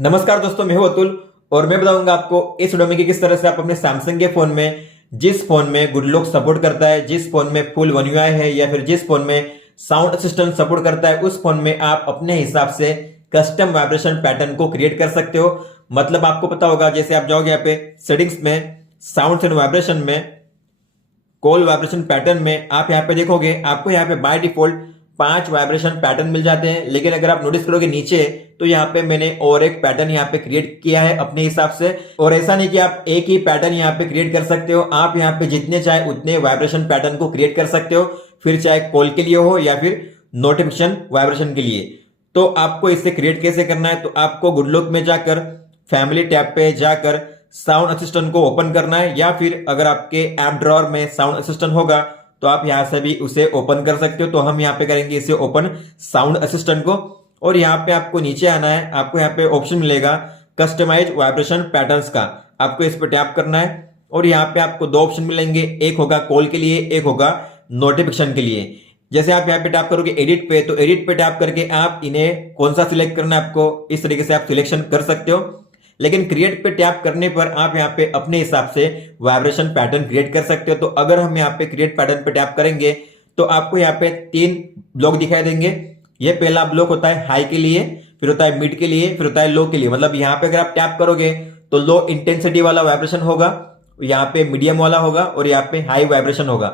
नमस्कार दोस्तों, मैं हूं अतुल और मैं बताऊंगा आपको इस वीडियो में कि किस तरह से आप अपने सैमसंग के फोन में, जिस फोन में गुड लुक सपोर्ट करता है, जिस फोन में फुल वन यूआई है या फिर जिस फोन में साउंड असिस्टेंट सपोर्ट करता है, उस फोन में आप अपने हिसाब से कस्टम वाइब्रेशन पैटर्न को क्रिएट कर सकते हो। मतलब आपको पता होगा, जैसे आप जाओगे यहाँ पे सेटिंग्स में, साउंड एंड वाइब्रेशन में, कॉल वाइब्रेशन पैटर्न में, आप यहाँ पे देखोगे आपको यहाँ पे बाय डिफॉल्ट 5 वाइब्रेशन पैटर्न मिल जाते हैं। लेकिन अगर आप नोटिस करोगे नीचे, तो यहाँ पे मैंने और एक पैटर्न यहाँ पे क्रिएट किया है अपने हिसाब से। और ऐसा नहीं कि आप एक ही पैटर्न यहाँ पे क्रिएट कर सकते हो, आप यहाँ पे जितने चाहे उतने वाइब्रेशन पैटर्न को क्रिएट कर सकते हो, फिर चाहे कॉल के लिए हो या फिर नोटिफिकेशन वाइब्रेशन के लिए। तो आपको इसे क्रिएट कैसे करना है, तो आपको गुड लुक में जाकर फैमिली टैब पे जाकर साउंड असिस्टेंट को ओपन करना है, या फिर अगर आपके ऐप ड्रॉअर में साउंड असिस्टेंट होगा तो आप यहां से भी उसे ओपन कर सकते हो। तो हम यहां पे करेंगे इसे ओपन साउंड असिस्टेंट को, और यहां पे आपको नीचे आना है। आपको यहां पे ऑप्शन मिलेगा कस्टमाइज वाइब्रेशन पैटर्न्स का, आपको इस पर टैप करना है। और यहां पे आपको दो ऑप्शन मिलेंगे, एक होगा कॉल के लिए, एक होगा नोटिफिकेशन के लिए। जैसे आप यहाँ पे टैप करोगे एडिट पे, तो एडिट पे टैप करके आप इन्हें कौन सा सिलेक्ट करना है आपको इस तरीके से आप सिलेक्शन कर सकते हो। लेकिन क्रिएट पे टैप करने पर आप यहाँ पे अपने हिसाब से वाइब्रेशन पैटर्न क्रिएट कर सकते हो। तो अगर हम यहाँ पे क्रिएट पैटर्न पे टैप करेंगे तो आपको यहाँ पे 3 ब्लॉक दिखाई देंगे। ये पहला ब्लॉक होता है हाई के लिए, फिर होता है मिड के लिए, फिर होता है लो के लिए। मतलब यहाँ पे अगर आप टैप करोगे तो लो इंटेंसिटी वाला वाइब्रेशन होगा, यहाँ पे मीडियम वाला होगा, और यहाँ पे हाई वाइब्रेशन होगा।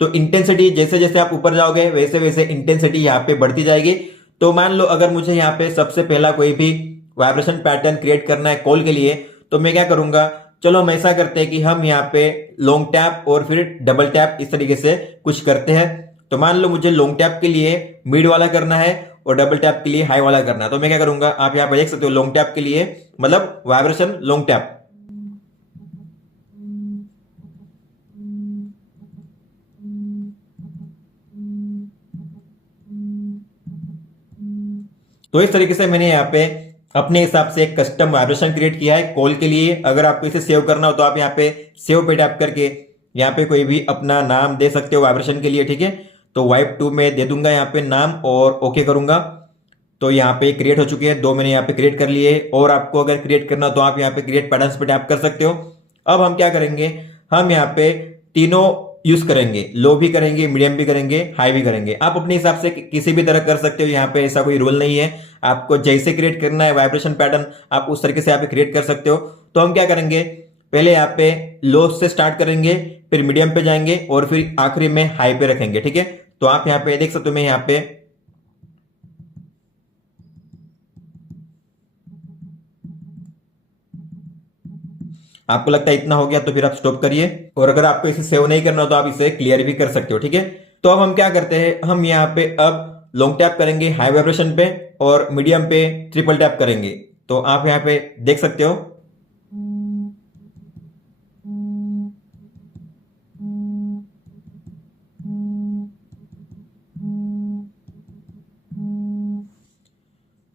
तो इंटेंसिटी जैसे जैसे आप ऊपर जाओगे वैसे वैसे इंटेंसिटी यहाँ पे बढ़ती जाएगी। तो मान लो अगर मुझे यहाँ पे सबसे पहला कोई भी वाइब्रेशन पैटर्न क्रिएट करना है कॉल के लिए, तो मैं क्या करूंगा, चलो हम ऐसा करते हैं कि हम यहाँ पे लॉन्ग टैप और फिर डबल टैप इस तरीके से कुछ करते हैं। तो मान लो मुझे लॉन्ग टैप के लिए मिड वाला करना है और डबल टैप के लिए हाई वाला करना है। तो मैं क्या करूंगा, आप यहाँ पे देख सकते हो लॉन्ग टैप के लिए मतलब वाइब्रेशन लॉन्ग टैप। तो इस तरीके से मैंने यहाँ पे अपने हिसाब से एक कस्टम वाइब्रेशन क्रिएट किया है कॉल के लिए। अगर आपको इसे सेव करना हो तो आप यहाँ पे सेव पे टैप करके यहाँ पे कोई भी अपना नाम दे सकते हो वाइब्रेशन के लिए, ठीक है। तो वाइब 2 में दे दूंगा यहाँ पे नाम और ओके करूंगा। तो यहाँ पे क्रिएट हो चुके हैं, 2 मैंने यहाँ पे क्रिएट कर लिए। और आपको अगर क्रिएट करना हो तो आप यहाँ पे क्रिएट पैटर्न्स पे टैप कर सकते हो। अब हम क्या करेंगे, हम यहाँ पे तीनों यूज करेंगे, लो भी करेंगे, मीडियम भी करेंगे, हाई भी करेंगे। आप अपने हिसाब से किसी भी तरह कर सकते हो, यहाँ पे ऐसा कोई रूल नहीं है। आपको जैसे क्रिएट करना है वाइब्रेशन पैटर्न आप उस तरीके से यहाँ पे क्रिएट कर सकते हो। तो हम क्या करेंगे, पहले यहाँ पे लो से स्टार्ट करेंगे, फिर मीडियम पे जाएंगे और फिर आखिरी में हाई पे रखेंगे, ठीक है। तो आप यहाँ पे देख सकते हो, मैं यहाँ पे आपको लगता है इतना हो गया तो फिर आप स्टॉप करिए। और अगर आपको इसे सेव नहीं करना हो तो आप इसे क्लियर भी कर सकते हो, ठीक है। तो अब हम क्या करते हैं, हम यहाँ पे अब लॉन्ग टैप करेंगे हाई वाइब्रेशन पे और मीडियम पे ट्रिपल टैप करेंगे। तो आप यहाँ पे देख सकते हो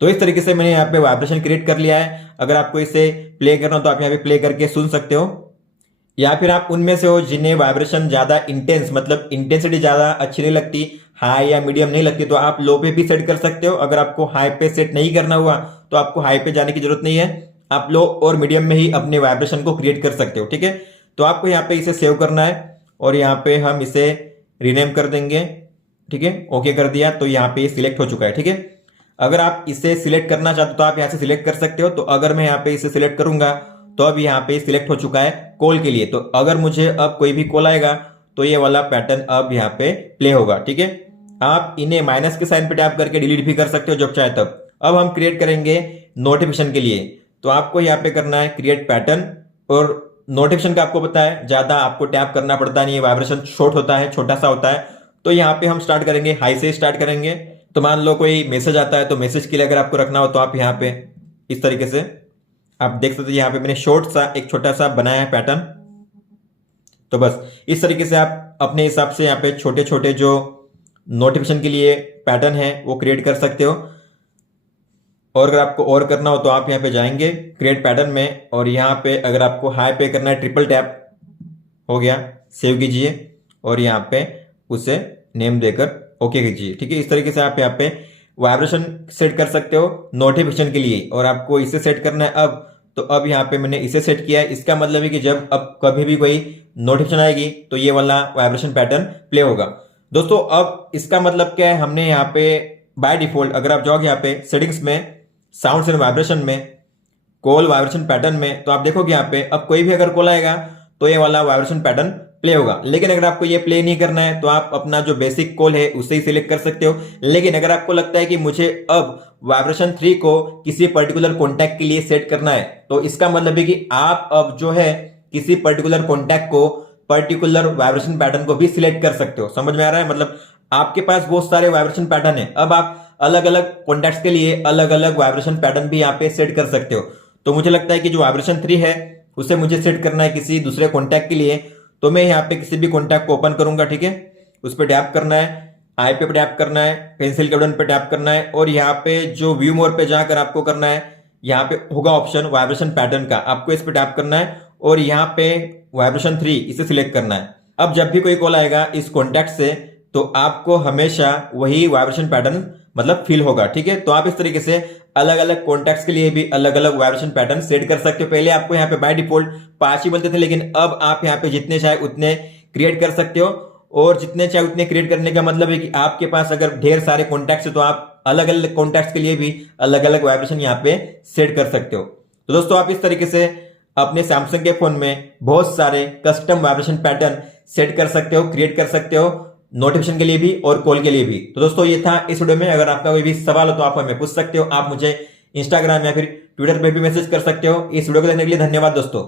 तो इस तरीके से मैंने यहाँ पे वाइब्रेशन क्रिएट कर लिया है। अगर आपको इसे प्ले करना हो तो आप यहाँ पे प्ले करके सुन सकते हो। या फिर आप उनमें से हो जिन्हें वाइब्रेशन ज्यादा इंटेंस, मतलब इंटेंसिटी ज्यादा अच्छी नहीं लगती, हाई या मीडियम नहीं लगती, तो आप लो पे भी सेट कर सकते हो। अगर आपको हाई पे सेट नहीं करना हुआ तो आपको हाई पे जाने की जरूरत नहीं है, आप लो और मीडियम में ही अपने वाइब्रेशन को क्रिएट कर सकते हो, ठीक है। तो आपको यहाँ पे इसे सेव करना है और यहाँ पे हम इसे रीनेम कर देंगे, ठीक है। ओके कर दिया, तो यहाँ पे सिलेक्ट हो चुका है, ठीक है। अगर आप इसे सिलेक्ट करना चाहते हो तो आप यहाँ से सिलेक्ट कर सकते हो। तो अगर मैं यहाँ पे इसे सिलेक्ट करूंगा तो अब यहाँ पे सिलेक्ट हो चुका है कॉल के लिए। तो अगर मुझे अब कोई भी कॉल आएगा तो ये वाला पैटर्न अब यहाँ पे प्ले होगा, ठीक है। आप इन्हें माइनस के साइन पे टैप करके डिलीट भी कर सकते हो जब चाहे तब। अब हम क्रिएट करेंगे नोटिफिकेशन के लिए। तो आपको यहाँ पे करना है क्रिएट पैटर्न, और नोटिफिकेशन का आपको पता है ज्यादा आपको टैप करना पड़ता नहीं है, वाइब्रेशन शॉर्ट होता है, छोटा सा होता है। तो यहाँ पे हम स्टार्ट करेंगे हाई से स्टार्ट करेंगे। तो मान लो कोई मैसेज आता है तो मैसेज के लिए अगर आपको रखना हो तो आप यहाँ पे इस तरीके से आप देख सकते हो, यहाँ पे मैंने शॉर्ट सा एक छोटा सा बनाया है पैटर्न। तो बस इस तरीके से आप अपने हिसाब से यहाँ पे छोटे छोटे जो नोटिफिकेशन के लिए पैटर्न है वो क्रिएट कर सकते हो। और अगर आपको और करना हो तो आप यहाँ पे जाएंगे क्रिएट पैटर्न में, और यहाँ पे अगर आपको हाई पे करना है ट्रिपल टैप, हो गया, सेव कीजिए और यहाँ पे उसे नेम देकर ओके कीजिए, ठीक है। इस तरीके से आप यहाँ पे वाइब्रेशन सेट कर सकते हो नोटिफिकेशन के लिए, और आपको इसे सेट करना है अब। तो अब यहाँ पे मैंने इसे सेट किया है। इसका मतलब है कि जब अब कभी भी कोई नोटिफिकेशन आएगी तो ये वाला वाइब्रेशन पैटर्न प्ले होगा। दोस्तों अब इसका मतलब क्या है, हमने यहाँ पे बाय डिफॉल्ट अगर आप जाओगे यहाँ पे सेटिंग्स में, साउंड्स एंड वाइब्रेशन में, कॉल वाइब्रेशन पैटर्न में, तो आप देखोगे यहाँ पे अब कोई भी अगर कॉल आएगा तो ये वाला वाइब्रेशन पैटर्न प्ले होगा। लेकिन अगर आपको ये प्ले नहीं करना है तो आप अपना जो बेसिक कॉल है उसे ही सिलेक्ट कर सकते हो। लेकिन अगर आपको लगता है कि मुझे अब वाइब्रेशन 3 को किसी पर्टिकुलर कॉन्टैक्ट के लिए सेट करना है, तो इसका मतलब है कि आप अब जो है किसी पर्टिकुलर कॉन्टैक्ट को पर्टिकुलर वाइब्रेशन पैटर्न को भी सिलेक्ट कर सकते हो। समझ में आ रहा है? मतलब आपके पास बहुत सारे वाइब्रेशन पैटर्न है, अब आप अलग अलग कॉन्टैक्ट्स के लिए अलग अलग वाइब्रेशन पैटर्न भी यहाँ पे सेट कर सकते हो। तो मुझे लगता है कि जो वाइब्रेशन 3 है उसे मुझे सेट करना है किसी दूसरे कॉन्टैक्ट के लिए, तो मैं यहाँ पे किसी भी कॉन्टैक्ट को ओपन करूंगा, ठीक है। उस पर टैप करना है, आई पे टैप करना है, पेंसिल के बटन पे टैप करना है, और यहाँ पे जो व्यू मोर पे जाकर आपको करना है, यहाँ पे होगा ऑप्शन वाइब्रेशन पैटर्न का, आपको इस पे टैप करना है और यहाँ पे वाइब्रेशन 3 इसे सिलेक्ट करना है। अब जब भी कोई कॉल आएगा इस कॉन्टैक्ट से तो आपको हमेशा वही वाइब्रेशन पैटर्न मतलब फील होगा, ठीक है। तो आप इस तरीके से अलग अलग कॉन्टैक्ट्स के लिए भी अलग अलग वाइब्रेशन पैटर्न सेट कर सकते हो। पहले आपको यहाँ पे बाय डिफॉल्ट 5 ही बनते थे, लेकिन अब आप यहाँ पे जितने चाहे उतने क्रिएट कर सकते हो। और जितने चाहे उतने क्रिएट करने का मतलब है कि आपके पास अगर ढेर सारे कॉन्टैक्ट्स है तो आप अलग अलग कॉन्टैक्ट्स के लिए भी अलग अलग वाइब्रेशन यहाँ पे सेट कर सकते हो। तो दोस्तों आप इस तरीके से अपने सैमसंग के फोन में बहुत सारे कस्टम वाइब्रेशन पैटर्न सेट कर सकते हो, क्रिएट कर सकते हो, नोटिफिकेशन के लिए भी और कॉल के लिए भी। तो दोस्तों ये था इस वीडियो में। अगर आपका कोई भी सवाल हो तो आप हमें पूछ सकते हो। आप मुझे इंस्टाग्राम या फिर ट्विटर पे भी मैसेज कर सकते हो। इस वीडियो को देखने के लिए धन्यवाद दोस्तों।